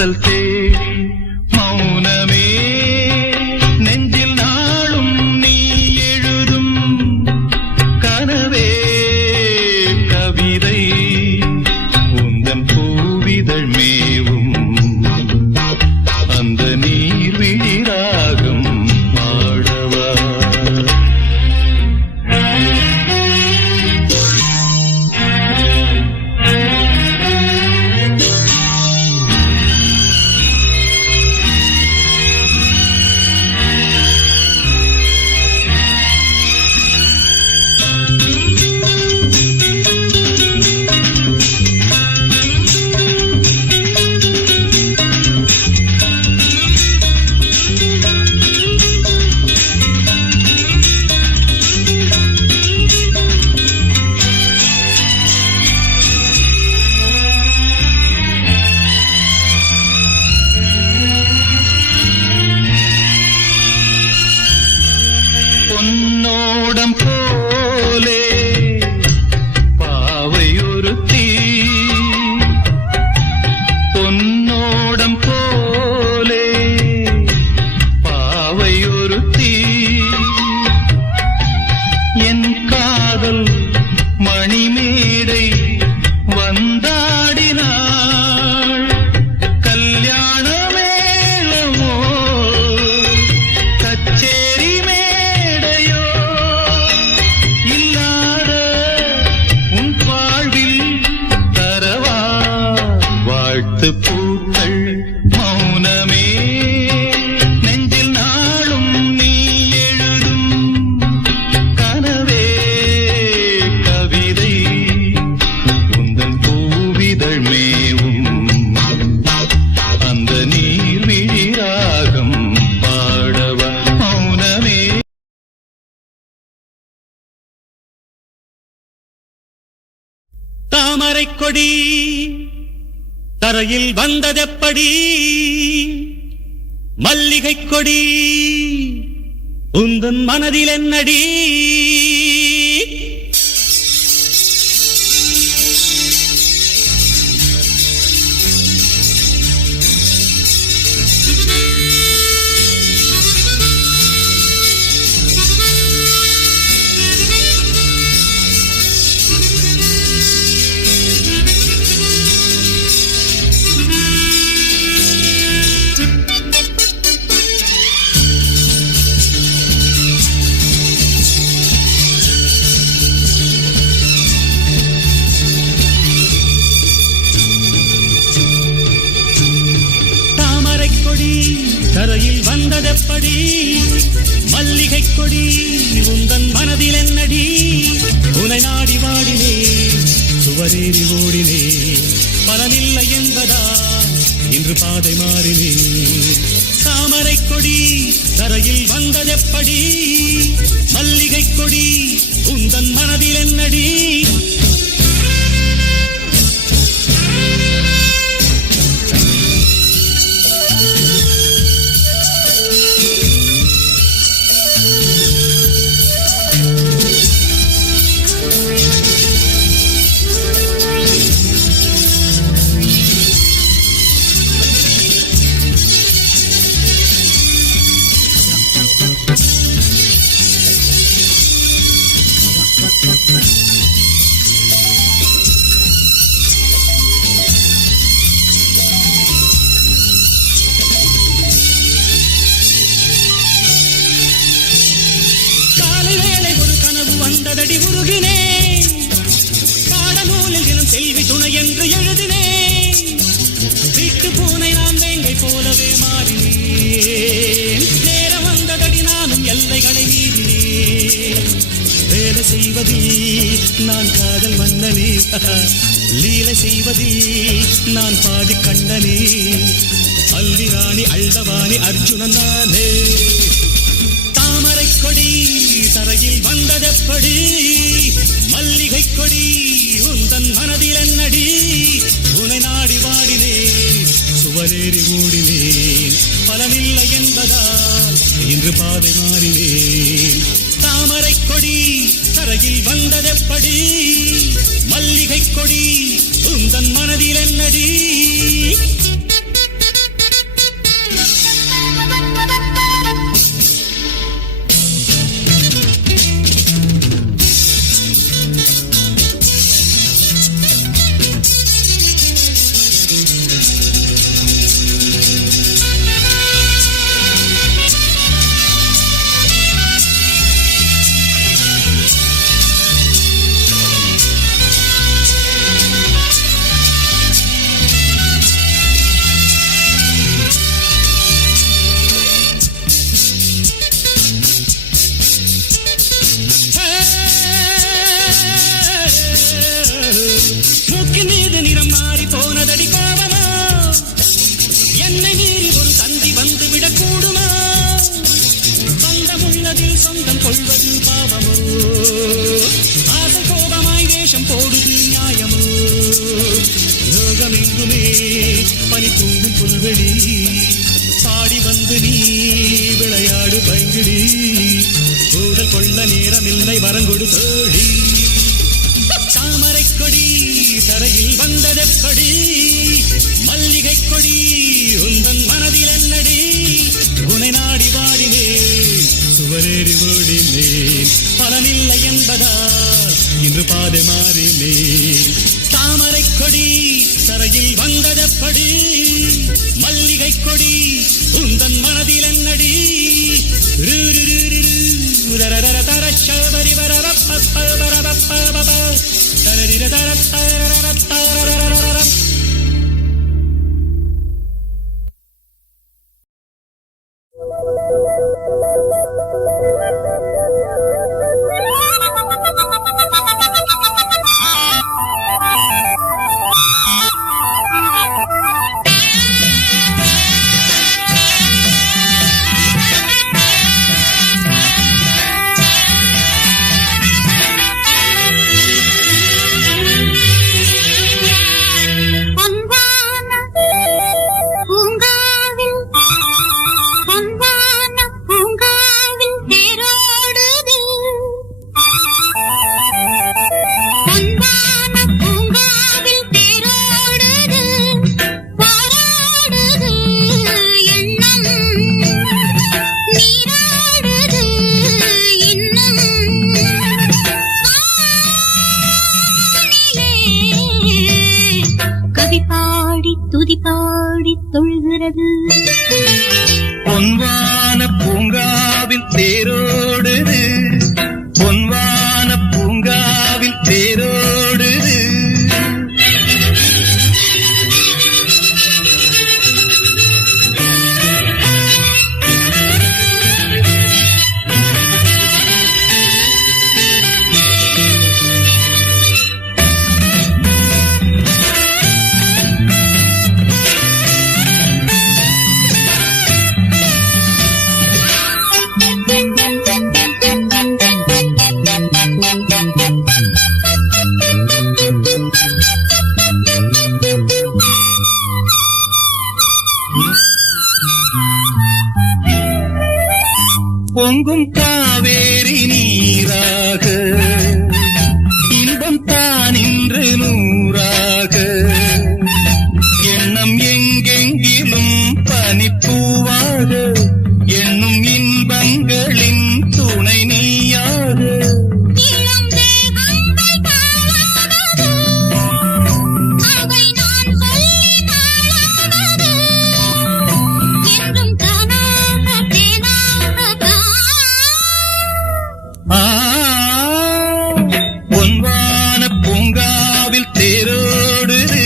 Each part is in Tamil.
வாசல் தேடி மௌனமே நெஞ்சில் நாளும் நீ எழுதும் கனவே கவிதை உந்தன் பூவிதழ் மேவும் அந்த நீர் விழிராகம் பாடவா. பொன்னோடம் போலே பாவையொருத்தி பொன்னோடம் போலே பாவையொருத்தி என் காதல் மணிமேடை வந்தாடினாள் கல்யாண மேளமோ கச்சேரி மேடையோ இல்லாத உன் வாழ்வில் தரவா வாழ்த்து பூக்கள் மௌனமே நெஞ்சில் நாளும் நீ எழுதும் கனவே கவிதை உந்தன் பூவிதழ் மேவும் அந்த நீர் விழிராகம் பாடவா மௌனமே. தாமரைக் கொடி தரையில் வந்ததெப்படி மல்லிகைக் கொடி உந்தன் மனதில் என்னடி தரையில் வந்ததெப்படி மல்லிகைக் கொடி உந்தன் மனதில் என்னடி உனை நாடி வாடினே சுவரேறி ஓடினே பலனில்லை என்பதா இன்று பாதை மாறினே. தாமரைக் கொடி தரையில் வந்ததெப்படி மல்லிகைக் கொடி உந்தன் மனதில் என்னடி வந்ததடி உருகினேன் பாடநூலில் தினம் செல்வி துணை என்று எழுதினேன் வீட்டு பூனை நான் வேங்கை போலவே மாறினேன் நேரம் வந்ததடி நானும் எல்லைகளை மீறினேன் வேலை செய்வதில் நான் காதல் மன்னனே லீலை செய்வதில் நான் பாதி கண்ணனே அல்லிராணி அள்ளவாணி அர்ஜுனன் தானே. தாமரைக் கொடி தரையில் வந்ததெப்படி மல்லிகைக் கொடி உந்தன் மனதில் என்னடி உனை நாடி வாடினேன் சுவரேறி ஓடினேன் பலனில்லை என்பதால் இன்று பாதை மாறினேன். தாமரைக் கொடி தரையில் வந்ததெப்படி மல்லிகைக் கொடி உந்தன் மனதில் என்னடி உள்ளம் கொள்வது பாவமோ ஆசை கோபமாய் வேஷம் போடுது நியாயமோ லோகமெங்குமே பனி தூங்கும் புல்வெளி பாடி வந்து நீ விளையாடு பைங்கிடி ஊடல் கொள்ள நேரமில்லை வரங்கொடு தோழி தாமரை கொடி தரையில் வந்ததெப்படி மல்லிகை கொடி உந்தன் மனதில் என்னடி உனை நாடி வாடினேன் சுவரேறி ஓடினேன் பலனில்லை என்பதால் இன்று பாதை மாறினேன் தாமரை கொடி தரையில் வந்ததெப்படி மல்லிகை கொடி உந்தன் மனதில் என்னடி துதி பாடி தொழுகிறது பொன்வான பூங்காவில் தேரோடுது பொன்வான பூங்காவில் தேரோடுது பொங்கும் காவேரி நீராக இன்பம் தான் இன்று நூறாக எண்ணம் எங்கெங்கிலும் பனிப்பூவாக எண்ணும் இன்பங்களின் துணை நீயாக பொன்வான பூங்காவில் தேரோடுது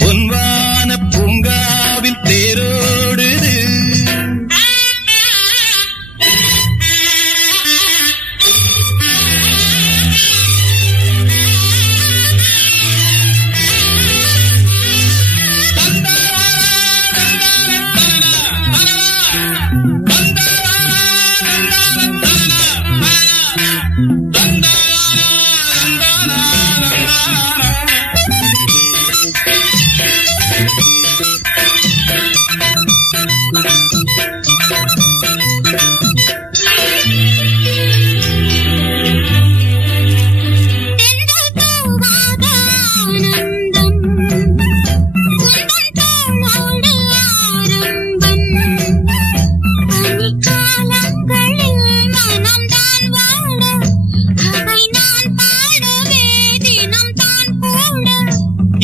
பொன்வான பூங்காவில் தேரோடுது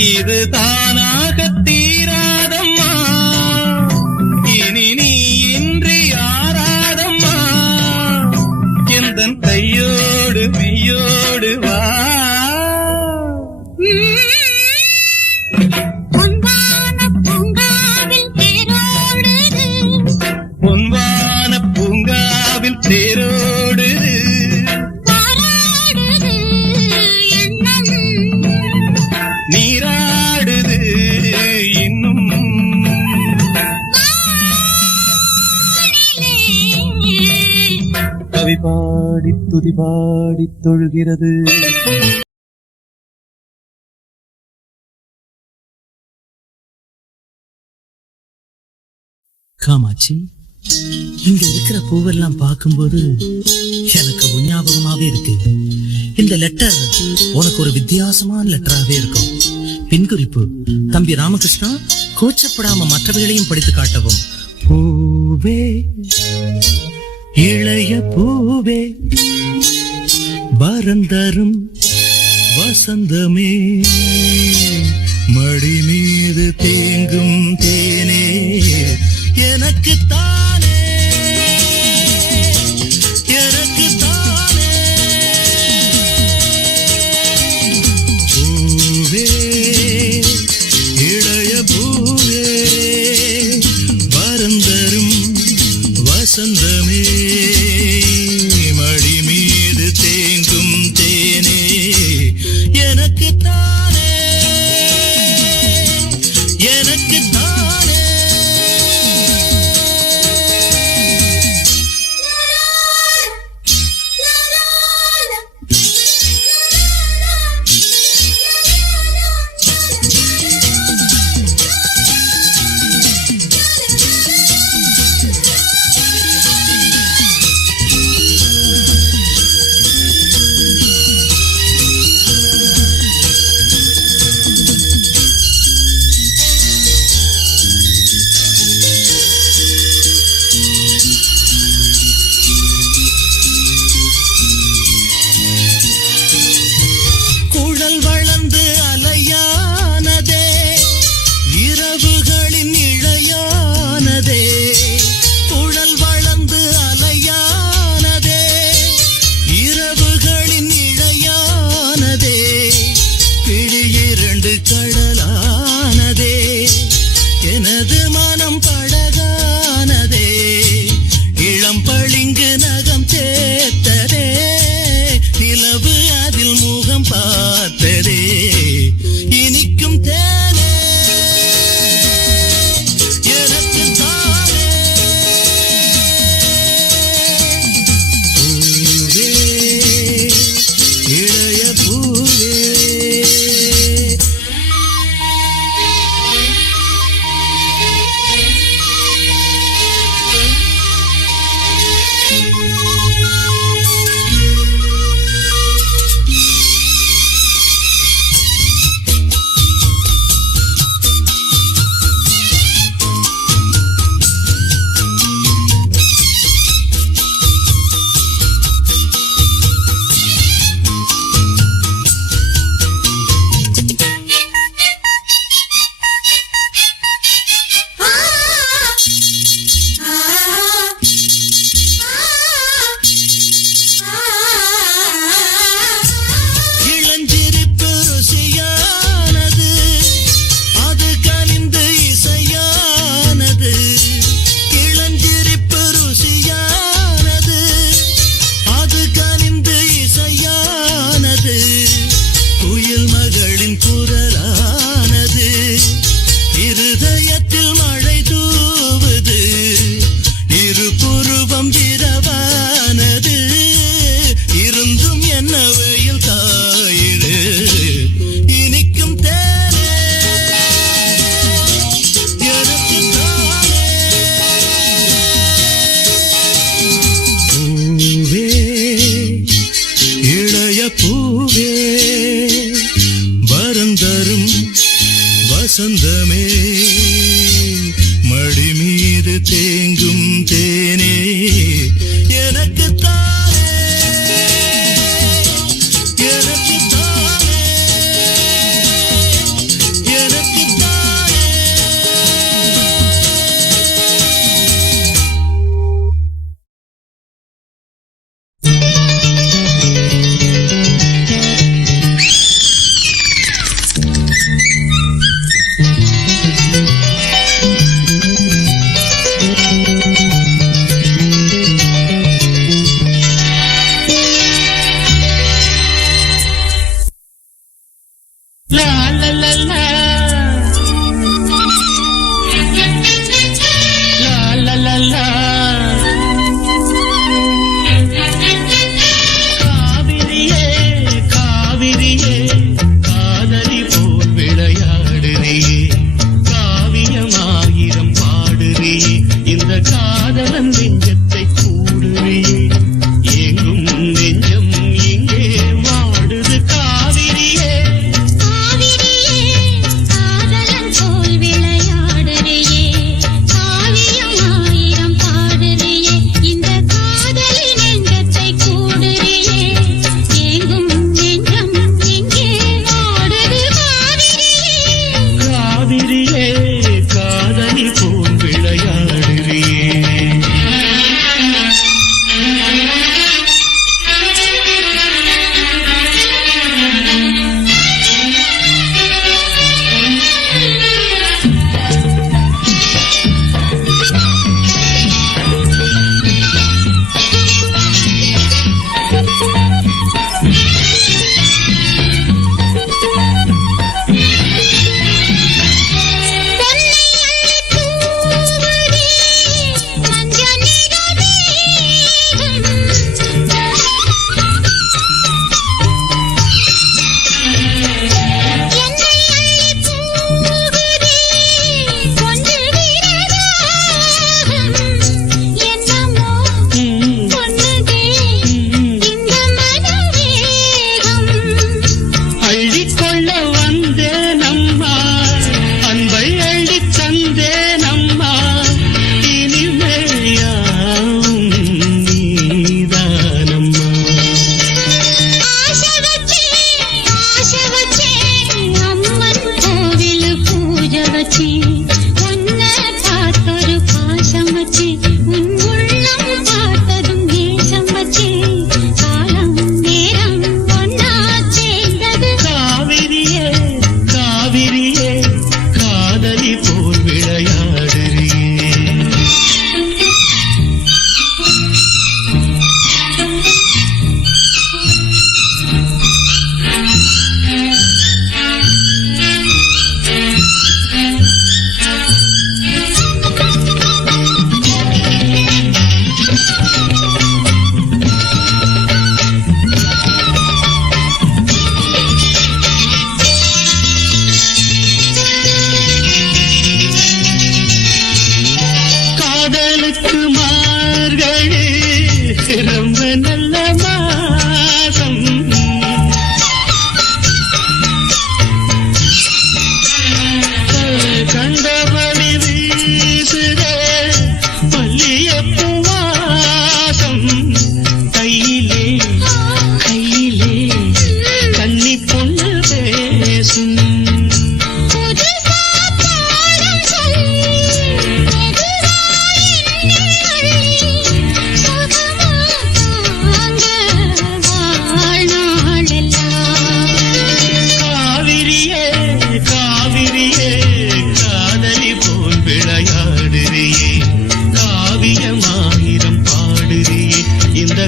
இது தானாக தீராதம்மா இனி நீ இன்றி யாராதம்மா எந்தன் கையோடு மெய்யோடு வா பொன்வான பூங்காவில் தேரோடுது பொன்வான பூங்காவில் தேரோடுது பாராடுது எண்ணம் நீராடுது இன்னும் வானிலே கவி பாடி துதி பாடி தொழுகிறது. காமாட்சி, இங்க இருக்கிற பூவெல்லாம் பார்க்கும்போது எனக்கு உன் ஞாபகமாவே இருக்கு. இந்த லெட்டர் உனக்கு ஒரு வித்தியாசமான லெட்டராவே இருக்கும். பின்குறிப்பு: தம்பி ராமகிருஷ்ணா, கூச்சப்படாம மற்றவர்களையும் படித்து காட்டவும். பூவே, இளைய பூவே, வரந்தரும் வசந்தமே, மடி மீது தேங்கும் தேனே, எனக்கு தானே, எனக்கு தானே. பூவே, இளைய பூவே, வரந்தரும் வசந்தமே, மடி மீது தேங்கும் தேனே, எனக்கு தானே, எனக்கு தானே. குழல் வளர்ந்து அலையானதே, இரவுகளின் இழையானதே, குழல் வளர்ந்து அலையானதே, இரவுகளின் இழையானதே, கிழியிரண்டு கடலானதே, எனது மனம் படகானதே, இளம் பளிங்கு நகம் சேர்த்ததே, நிலவு அதில் முகம் பார்த்ததே, இனிக்கும் தேனே, எனக்கு தானே. பூவே, இளைய பூவே. இளஞ்சிரிப்பு ருசியானது, அது கனிந்து இசையானது, இளஞ்சிரிப்பு ருசியானது, அது கனிந்து இசையானது, குயில் மகளின் குரலானது, இருதயத்தில் மழை தூவுது, இருபுருவம் இரவானது, இருந்தும் என்ன வெயில் காயுது, இனிக்கும் தேனே, எனக்கு தானே. பூவே, இளைய பூவே, வரந்தரும் வசந்தமே, மடி மீது தேங்கும் தேனே, எனக்கு தானே, எனக்கு தானே, எனக்கு தானே.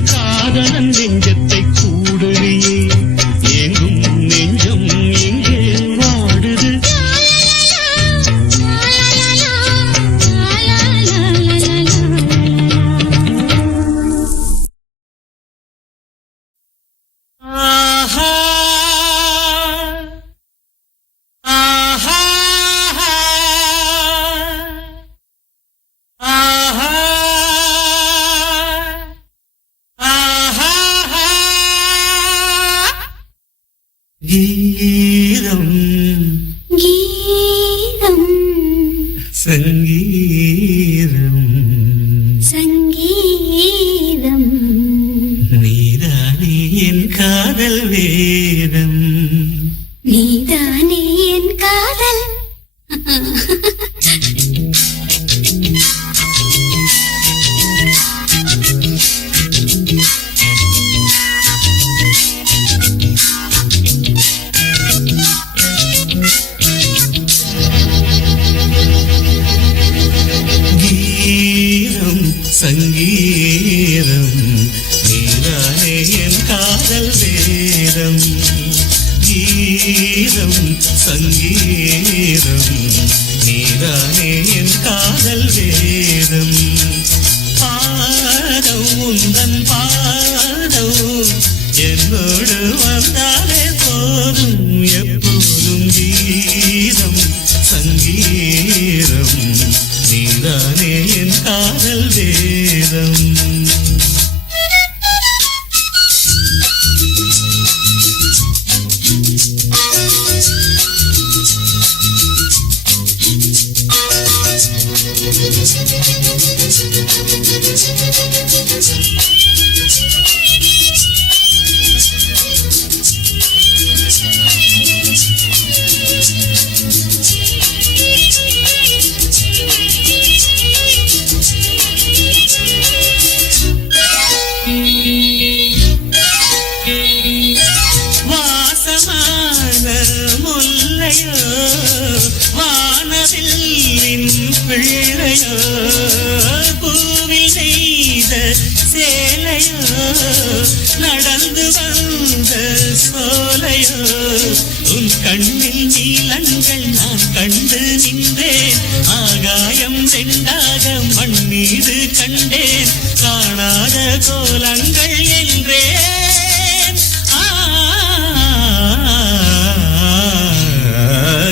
காதலன் நெஞ்சத்தை கூடுறியே எங்கும் நெஞ்சம் எங்கே வாடுது ஆஹா ஆஹா ஆஹா ஆஹா கீதம் கீதம் சங்கீதம் சங்கீதம் நீதானே என் காதல் வேதம் நீதானே என் காதல் கீதம் சங்கீதம் நீதானே என் காதல் வேதம் கீதம் சங்கீதம் நீதானே என் காதல் வேதம் பாதம் உந்தன் பாதம் என்னோடு வந்தாலே போதும் எப்போதும் கீதம் சங்கீதம் நீதானே என் காதல் வேதம் வாசமான முல்லையோ வானவில்லின் பிள்ளையோ பூவில் நெய்த சேலையோ நடந்து வந்த சோலையோ உன் கண்ணில் நீலங்கள் நான் கண்டு நின்றேன் ஆகாயம் ரெண்டாக மண்ணீடு கண்டேன் காணாத கோலங்கள் என்றேன்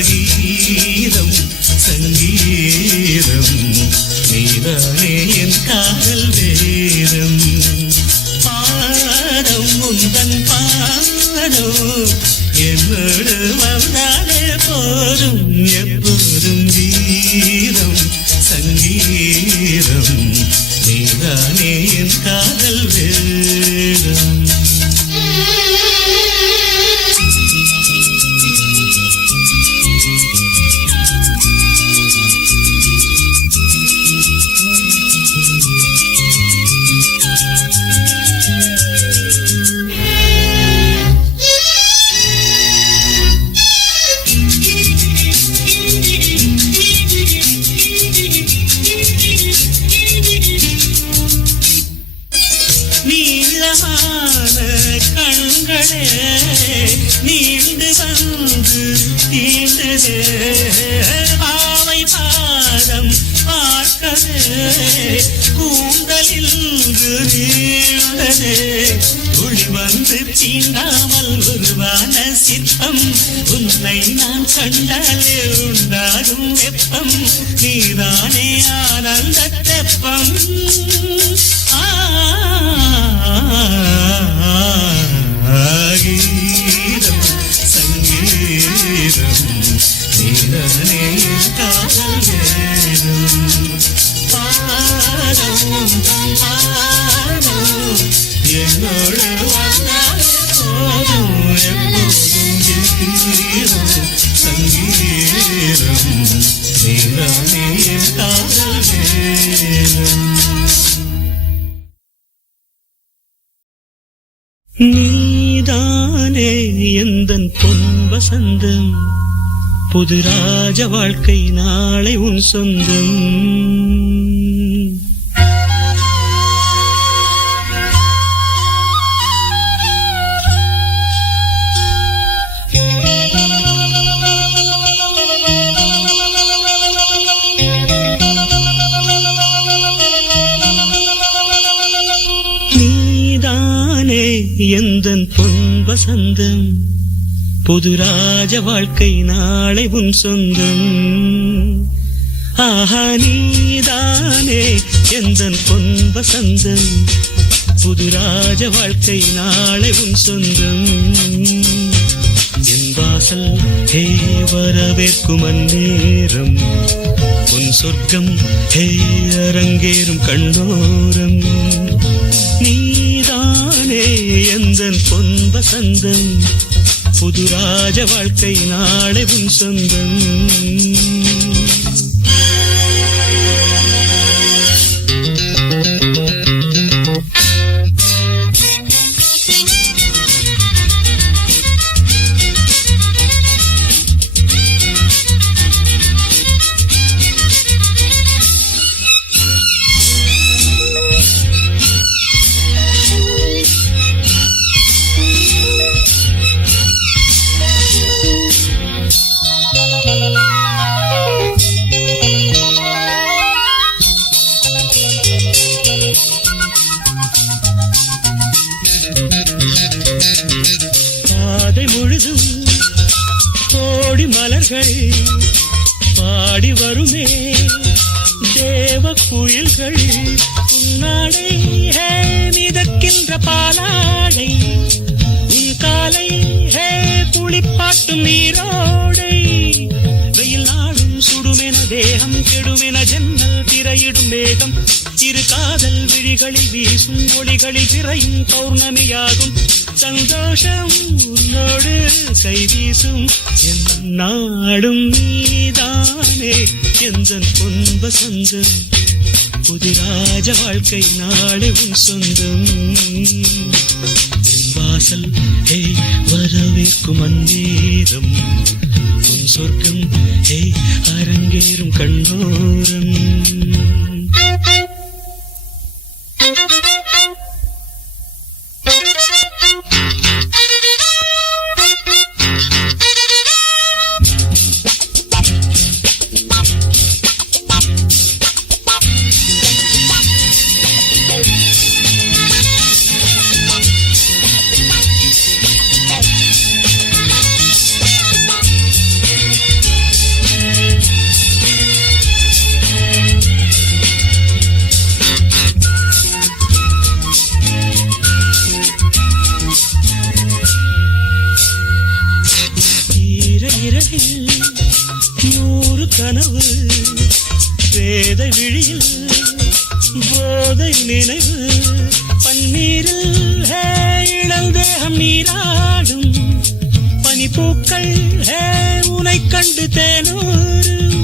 கீதம் சங்கீதம் நீதானே என் காதல் வேதம் பாதம் உந்தன் பாதம் என்னோடு வந்தாலே போதும் எப்போதும் கீதம் சங்கீதம் நீதானே என் காதல் வேதம் நீளமான கண்களே நீண்டு வந்து தீண்டதே பாவை பாதம் பார்க்கவே கூந்தலில் நீண்டதே ஒளி வந்து தீண்டாமல் உருவான சிற்பம் உன்னை நான் கண்டாலே உண்டாகும் வெப்பம் நீதானே ஆனந்த தெப்பம் கீதம் சங்கீதம் நீதானே காதல் வேதம் பாதம் பாதம் என்னோடு வந்தாலே போதும் எப்போதும் கீதம் சங்கீதம் நீதானே காதல் வேதம் நீதானே எந்தன் பொன் வசந்தம் புது ராஜ வாழ்க்கை நாளை உன் சொந்தம் எந்தன் பொன் வசந்தம் புது ராஜ வாழ்க்கை நாளை உன் சொந்தம் ஆஹா நீதானே எந்தன் பொன் வசந்தம் புது ராஜ வாழ்க்கை நாளை உன் சொந்தம் என் வாசல் ஹே வரவேற்கும் அந்நேரம் உன் சொர்க்கம் ஹே அரங்கேறும் கண்ணோரம் நீதானே எந்தன் பொன் வசந்தம் புது ராஜ வாழ்க்கை நாளை உன் சொந்தம் கோடி மலர்கள் பாடி வருமே தேவ குயில்கள் உன்னாடை ஹே மிதக்கின்ற பாலாடை உன் காலை ஹே குளிப்பாட்டும் நீரோடை வெயில் நாடும் சுடுமென தேகம் கெடுமென ஜன்னல் திரையிடும் மேகம் இரு காதல் விழிகளில் வீசும் ஒளிகளில் திரையும் பௌர்ணமியாகும் சந்தோஷம் உன்னோடு கை வீசும் என் நாடும் நீதானே எந்தன் பொன் வசந்தம் புது ராஜ வாழ்க்கை நாளை உன் சொந்தம் என் வாசல் ஹே வரவேற்கும் அந்நேரம் உன் சொர்க்கம் ஹே அரங்கேறும் கண்ணோரம் நூறு கனவு வேதை விழியில் போதை நினைவு பன்னீரில் இளந்தேகம் நீராடும் பனிப்பூக்கள் உனை கண்டு தேனூரும்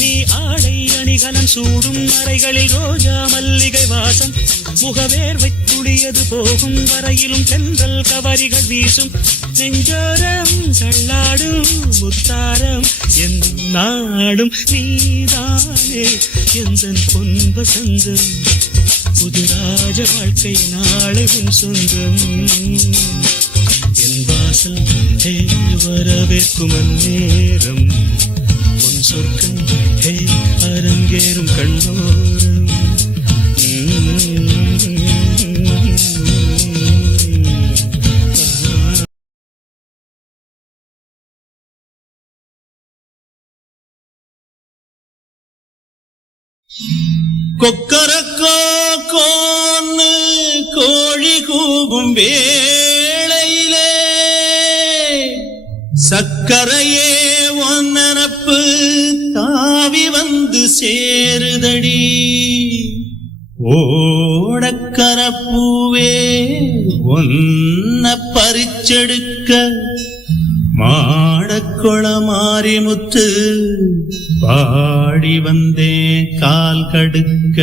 நீ ஆடை அணிகலன் சூடும் அறைகளில் ரோஜா மல்லிகை வாசம் முகவேர்வை துளியது போகும் வரையிலும் தென்றல் கவரிகள் வீசும் நெஞ்சோரம் தள்ளாடும் முத்தாரம் என் நாடும் நீதானே எந்தன் பொன் வசந்தம் புது ராஜ வாழ்க்கை நாளை உன் சொந்தம் என் வாசல் ஹே வரவேற்கும் அந்நேரம் உன் சொர்க்கம் ஹே அரங்கேறும் கண்ணோரம் கொக்கரக்கோ கோன்னு கோழி கூவும் வேளையிலே சக்கரையே ஒன்னனப்பு தாவி வந்து சேருதடி ஓடக்கரப்பூவே ஒன்ன பறிச்செடுக்க மாடக்குள மாரிமுத்து பாடி வந்தேன் கால் கடுக்க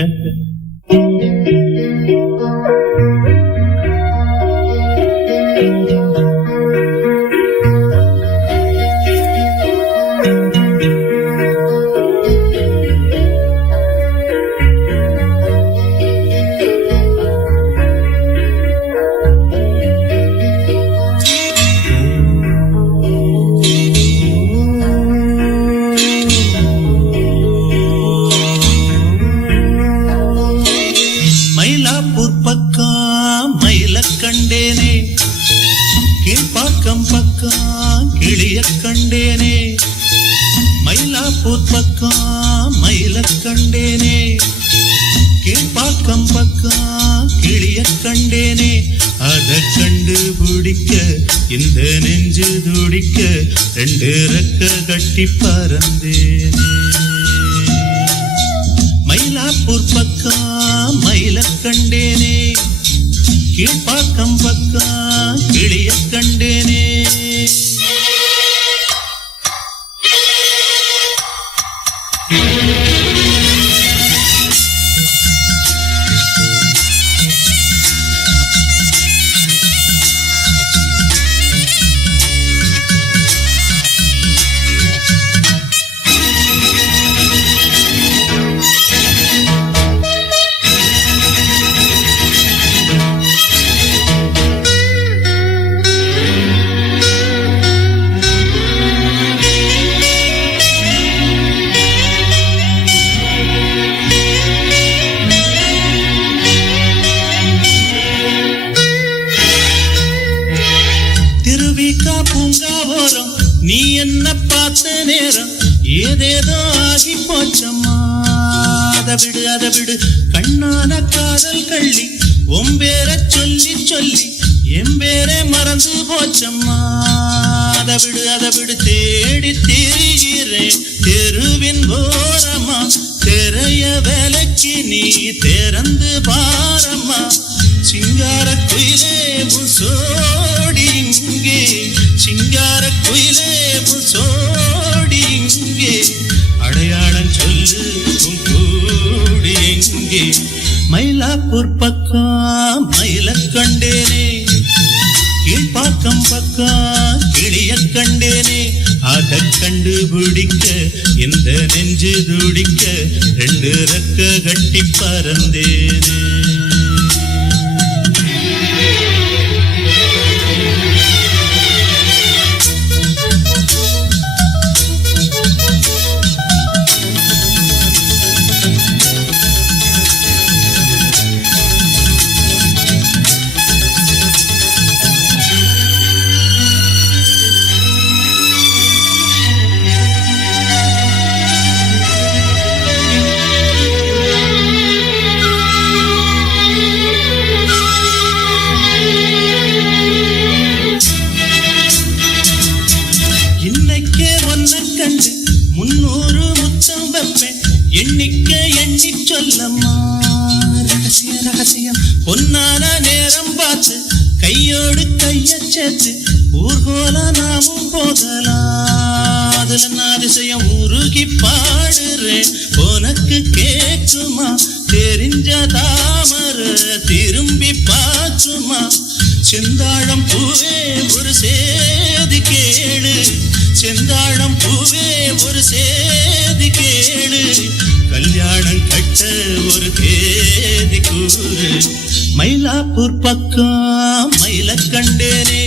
பக்கம் கிளிய கண்டேனே, மயிலாப்பூர் பக்கம் மயில கண்டேனே, கீழ்பாக்கம் பக்கம் கிளிய கண்டேனே. அத கண்டுபிடிக்க இந்த நெஞ்சு துடிக்க ரெண்டு ரெக்க கட்டி பறந்தேனே. மயிலாப்பூர் பக்கம் மயில கண்டேனே, கீழ்பாக்கம் பக்கம் கிளிய கண்டேனே. பூங்காவோரம் நீ என்ன பார்த்த நேரம் ஏதேதோ ஆகி போச்சம்மா. அதை விடு கண்ணான காதல் கள்ளி ஒம்பேர சொல்லி சொல்லி எம்பேரே மறந்து போச்சம்மா. அதை விடு தேடி திரிகிறேன் தெருவின் ஓரமா, தெரைய வேலைக்கு நீ திறந்து பாரம்மா. சிங்கார குயிலே முசோடி இங்கே, சிங்கார குயிலே முசோடி இங்கே, அடையாளம் சொல்லு உன் கூடி எங்கே. மயிலாப்பூர் பக்கம் மயில கண்டேனே, கீழ்பாக்கம் பக்கம் கிளிய கண்டேனே. அத கண்டுபிடிக்க இந்த நெஞ்சு துடிக்க ரெண்டு ரெக்க கட்டி பறந்தேனே. எண்ணி சொல்லம்மா ரகசியம் பொன்னான நேரம் பார்த்து கையோடு கைய சேர்த்து ஊர்கோல நாமும் போகலாம். அதுல நான் அதிசயம் உருகி பாடுறேன் உனக்கு கேக்குமா, தெரிஞ்ச தாமர திரும்பி பார்க்குமா. செந்தாழம் பூவே ஒரு சேதி கேளு, செந்தாழம் பூவே ஒரு சேதி கேளு, கல்யாணம் கட்ட ஒரு தேதி கூறு. மயிலாப்பூர் பக்கம் மயில கண்டேனே,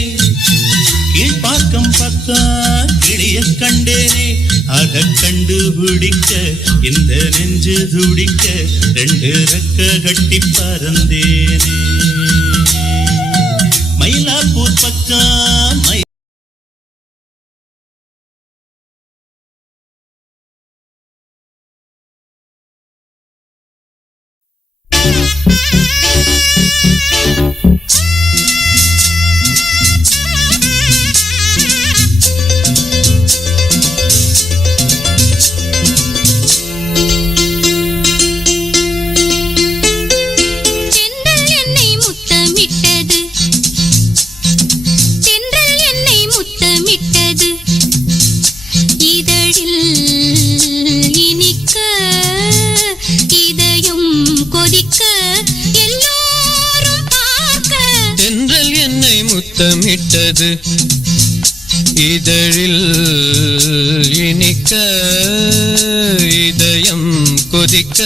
கீழ்பாக்கம் பக்கம் கிளிய கண்டேனே. அத கண்டுபிடிக்க இந்த நெஞ்சு துடிக்க ரெண்டு ரெக்க கட்டி பறந்தேனே. மயிலாப்பூர் பக்கம் முத்தமிட்டது, இதழில் இனிக்க இதயம் கொதிக்க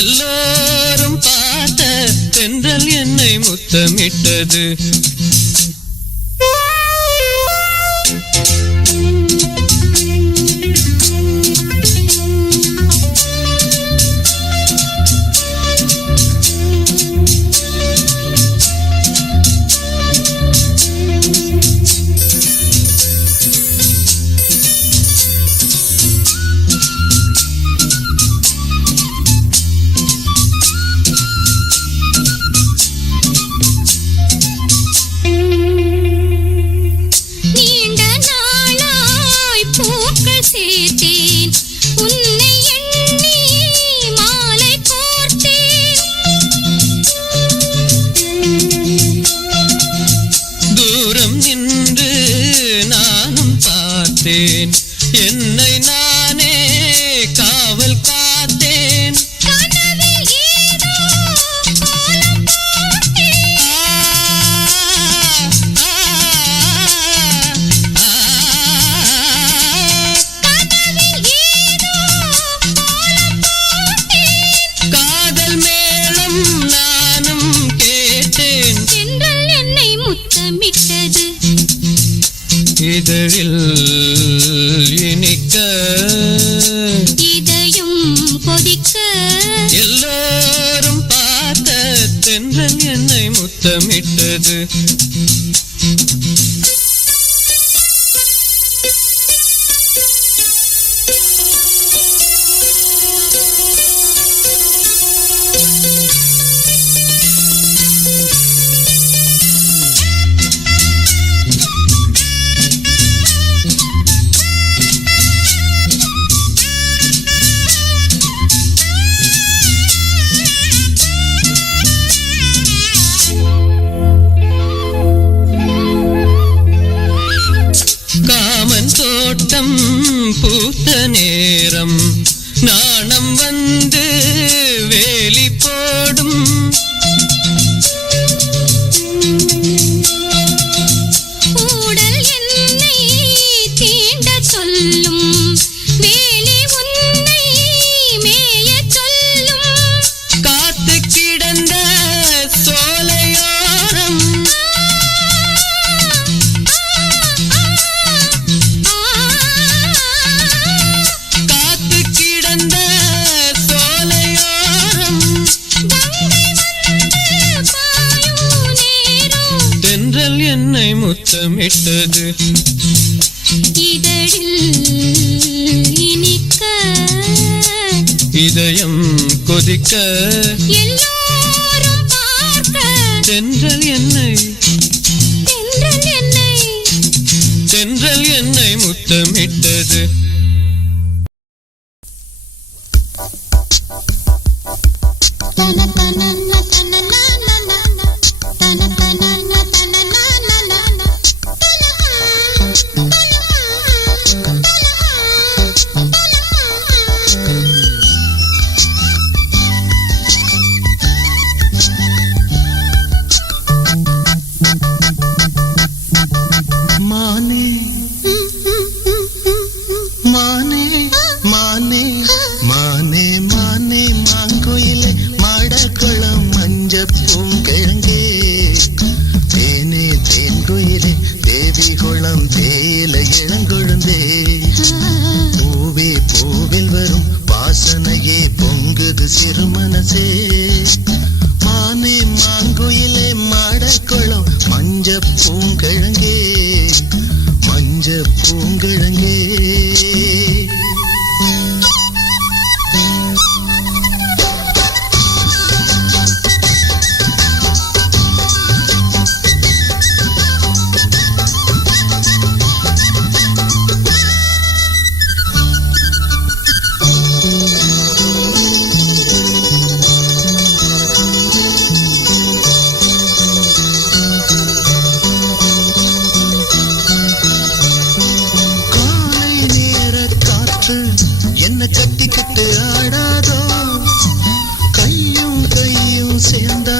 எல்லாரும் பார்த்த தென்றல் என்னை முத்தமிட்டது. பார்த்தேன் என்னை நானே காவல் காத்தேன் கனவில் ஏதோ கோலம் போட்டேன். கனவில் ஏதோ கோலம் போட்டேன். காதல் மேளம் நானும் கேட்டேன் தென்றல் என்னை முத்தமிட்டது. இதழில் இனிக்க இதயம் கொதிக்க எல்லோரும் பார்த்த தென்றல் என்னை முத்தமிட்டது காமன் தோட்டம் பூத்த நேரம் நாணம் வந்து வேலி போடும் ஊடல் என்னை தீண்ட சொல்லும். வேலி உன்னை மேயச் சொல்லும். காத்து கிடந்த சோலையோரம் காத்து கிடந்த சோலையோரம் கங்கை வந்து பாயும் நேரம் தென்றல் என்னை முத்தமிட்டது இதழில் இனிக்க இதயம் கொதிக்க எல்லோரும் பார்க்க தென்றல் என்னை முத்தமிட்டது மானே மானே மானே மானே மானே மாங்குயிலே மாடக்குளம் மஞ்ச பூங்கிழங்கே தேனே தேன்குயிலே தேவி குளம் தேயில இளங்கொழுந்தே பூவே பூவில் வரும் வாசனையே பொங்குது சிறுமனசே மானே மாங்குயிலே மாடக்குளம் மஞ்ச பூங்கிழங்கே மஞ்ச பூங்கிழங்கே காலை நேர காற்று என்ன கட்டிக்கிட்டு ஆடாதோ கையும் கையும் சேர்ந்தா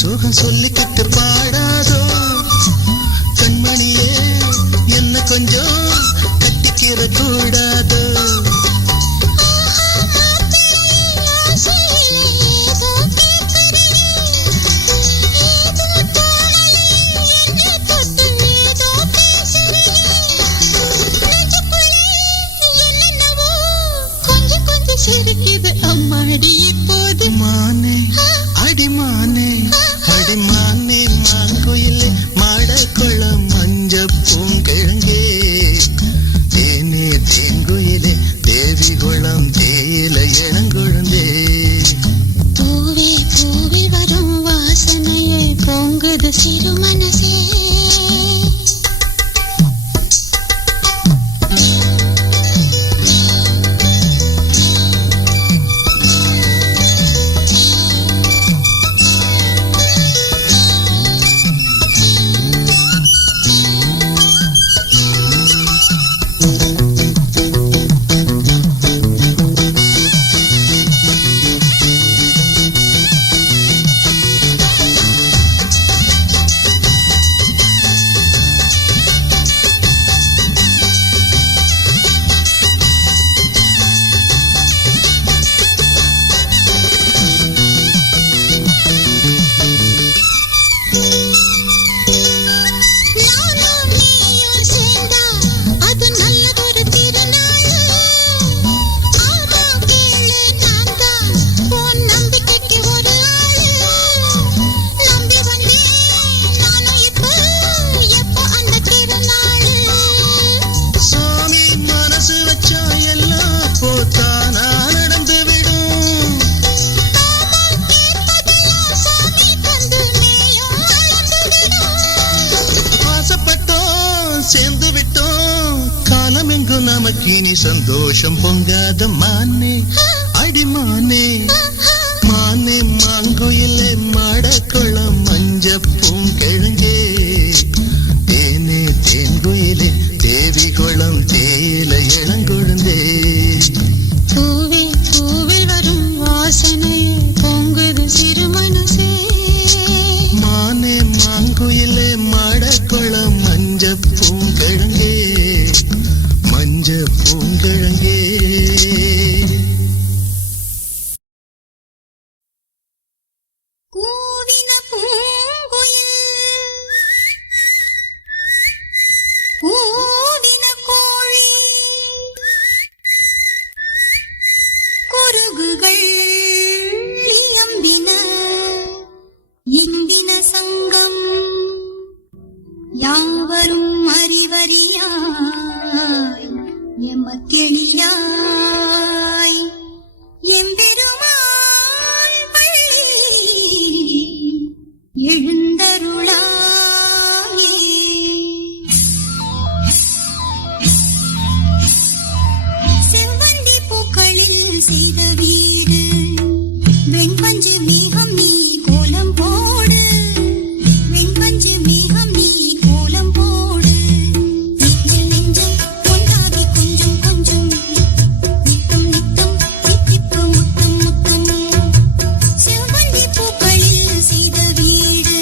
சுகம் சொல்லிக்கிட்டு பாடாதோ கண்மணியே என்ன கொஞ்சம் கட்டிக்கிற கூடாதோ சிரிக்குது அம்மாடி இப்போது மானே அடிமானே அடிமானே மாங்குயிலே மாடக்குளம் மஞ்ச பூங்கிழங்கே தேனே தேங்குயிலே தேவி குளம் தேயில இளங்கொழுந்தே பூவே பூவில் வரும் வாசனையை பொங்குது சிறு மனசே நானும் நீயும் சேர்ந்தா அது நல்லதொரு திருநாள். ஆமா கேளு, நான் தான் உன் நம்பிக்கைக்கு ஒரு ஆளு. நம்பி வந்தேன் நானும் எப்போ அந்த திருநாள். சாமி மனசு வச்சா எல்லாம் போத்தானா நடந்து விடும். சாமி தந்து மேயும் அளந்துவிடும். ஆசைப்பட்டோம் சேர்ந்து விட்டோம், காலம் எங்கும் நமக்கு இனி சந்தோஷம் பொங்காத மானே அடிமானே. மானே மாங்குயிலே மாடக்குளம் மஞ்ச பூங்கிழங்கே. தேனே தேன்குயிலே தேவி குளம் தேயில இளங்குழுந்தே. பூவே பூவில் வரும் வாசனையே பொங்குது சிறு மனசே. மானே மாங்குயிலே மாடக்குளம் மஞ்ச பூங்கிழங்கே. மஞ்ச பூங்கிழங்கே. கூவின பூங்குயில், கூவின கோழி, குருகுகள் இயம்பின, இந்தின சங்கம் யாவரும் அறிவறியாய் எமக்கெளியாய் எம்பெருமாள் பள்ளி எழுந்தருளாயே. செவ்வந்தி பூக்களில் செய்த வீடு, வெண்பஞ்சு மேகம் நீ கோலம் போடு, வெண்பஞ்சு மேகம் நீ கோலம் போடு. நெஞ்சில் நெஞ்சம் ஒன்றாகி கொஞ்சம் கொஞ்சம், நித்தம் நித்தம் தித்திப்பு முத்தம் முத்தம். செவ்வந்தி பூக்களில் செய்த வீடு,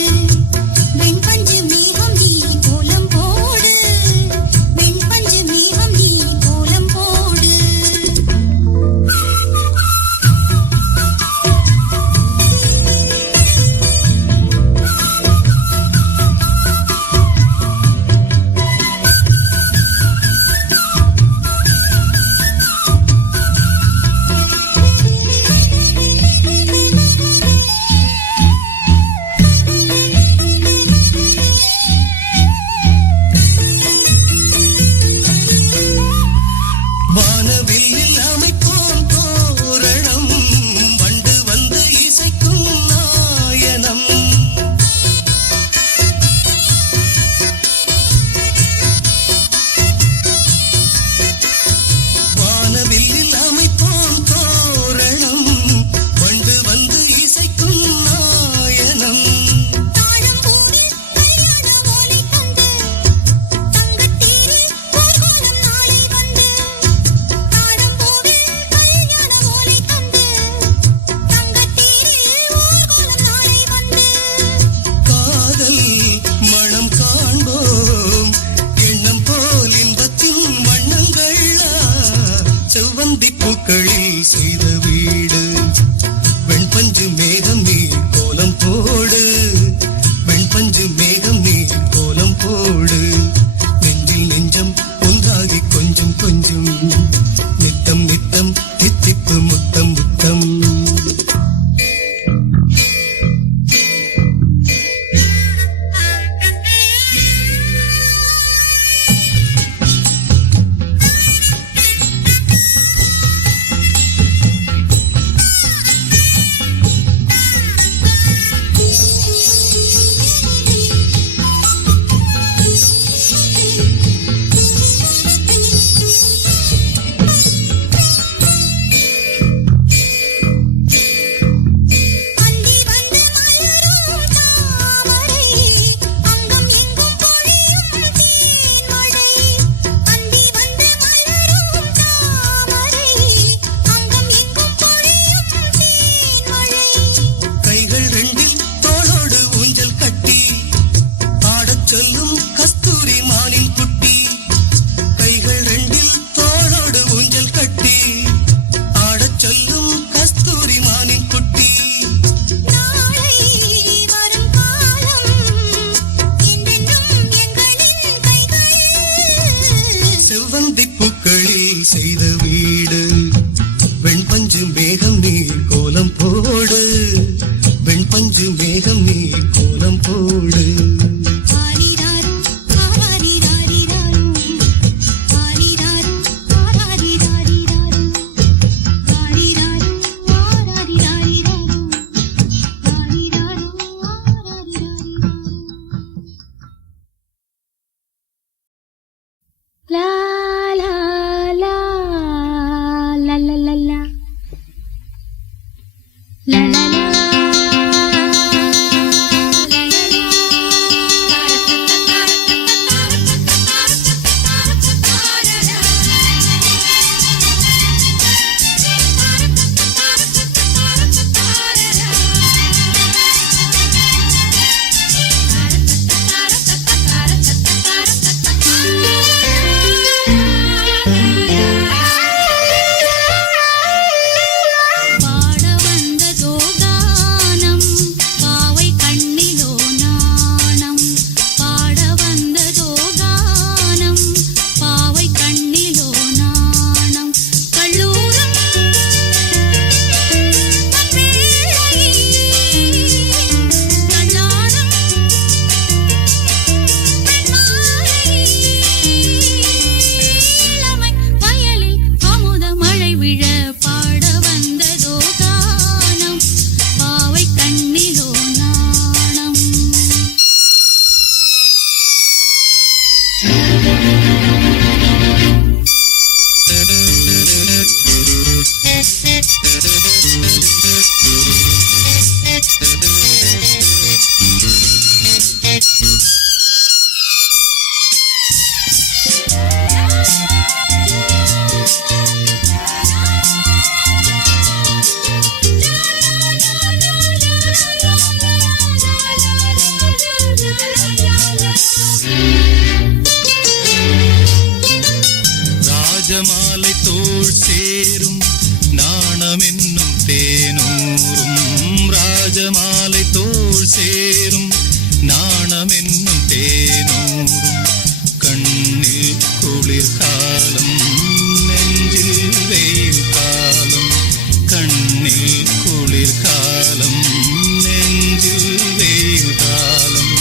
நாணம் என்னும் தேனூரும் கண்ணில் குளிர்காலம் நெஞ்சில் வெயில் காலம் கண்ணில் குளிர்காலம் நெஞ்சில் வெயில் காலம்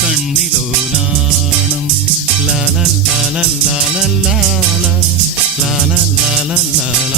கண்ணிலோ நாணம் லால லால லால லால லால லால லால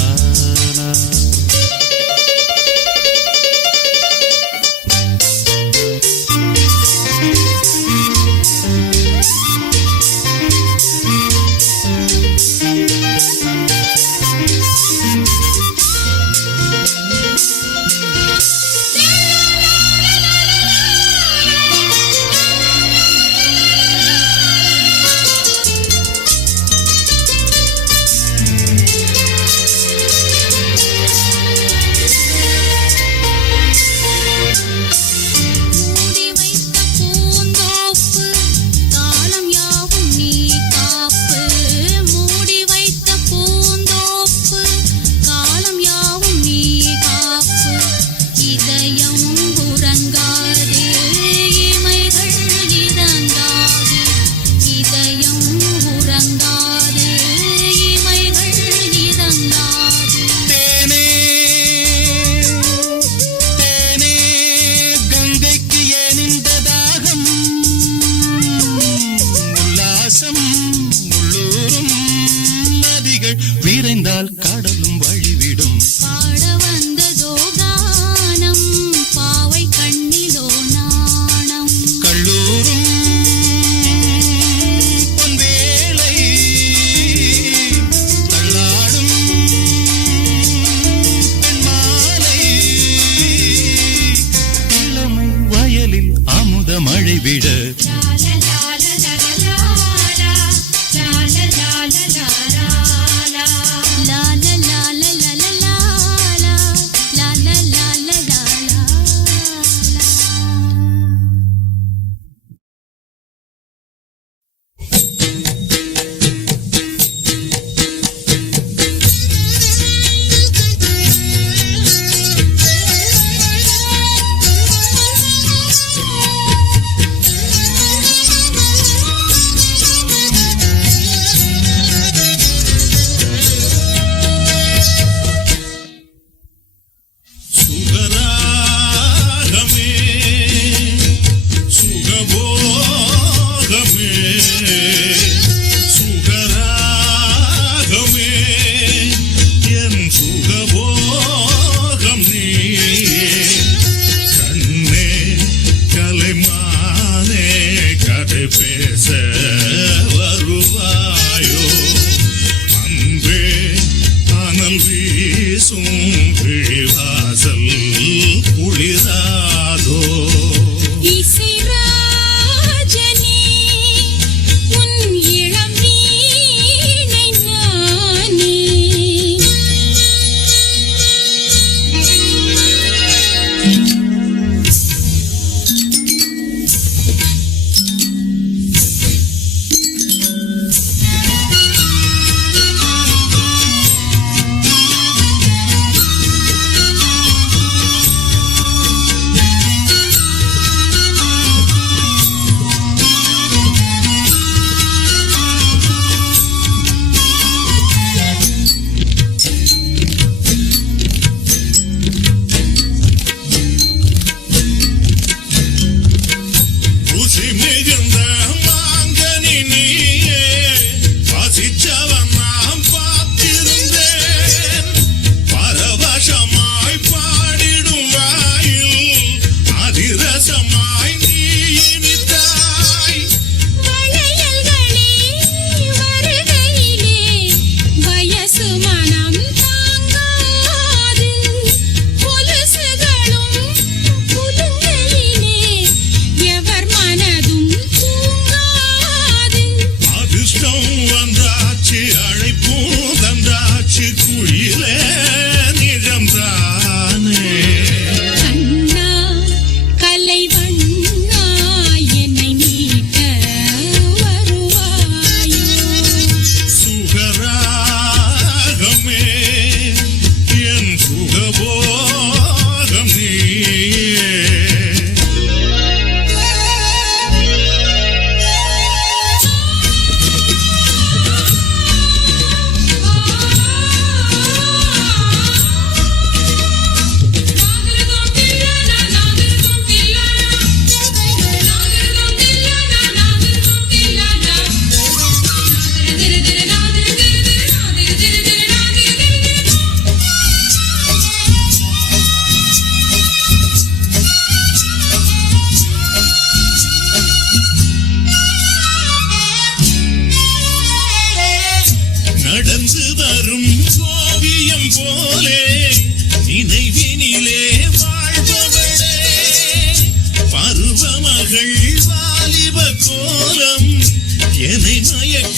விரைந்தால் கடலும் வழிவிடும் பாட வந்ததோ கானம் பாவை கண்ணிலோ நாணம் கல்லூரும் பொன்வேளை தள்ளாடும் பெண்மாலை இளமை வயலில் அமுத மழை விட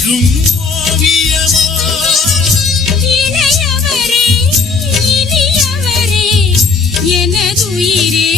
ரசிக்கும் ஓவியமா இளையவரே இனியவரே எனதுயிரே